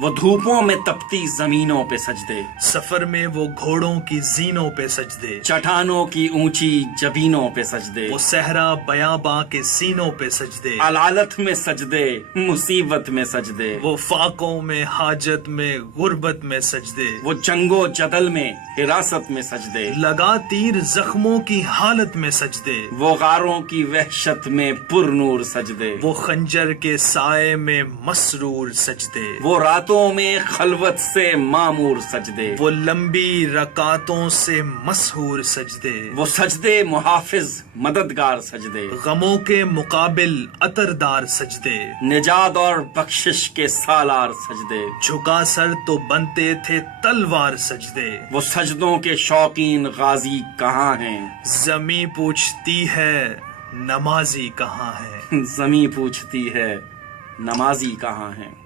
वो धूपों में तपती जमीनों पे सजदे, सफर में वो घोड़ों की जीनों पे सजदे, चट्टानों की ऊंची जबीनों पे सजदे, वो सहरा बयाबां के सीनों पे सजदे, अलालत में सजदे, मुसीबत में सजदे, वो फाकों में हाजत में गुर्बत में सजदे, वो जंगो जदल में हिरासत में सजदे, लगा तीर जख्मों की हालत में सजदे, वो गारों की वहशत में पुरनूर सजदे, वो खंजर के साए में मसरूर सजदे, वो रातों में खलवत से मामूर सजदे, वो लंबी रकातों से मशहूर सजदे, वो सजदे मुहाफिज मददगार सजदे, गमों के मुकाबिल अतरदार सजदे, निजात और बख्शिश के सालार सजदे, झुका सर तो बनते थे तलवार सजदे, वो सजदों के शौकीन गाजी कहाँ हैं? जमी पूछती है नमाजी कहाँ है। जमी पूछती है नमाजी कहाँ हैं?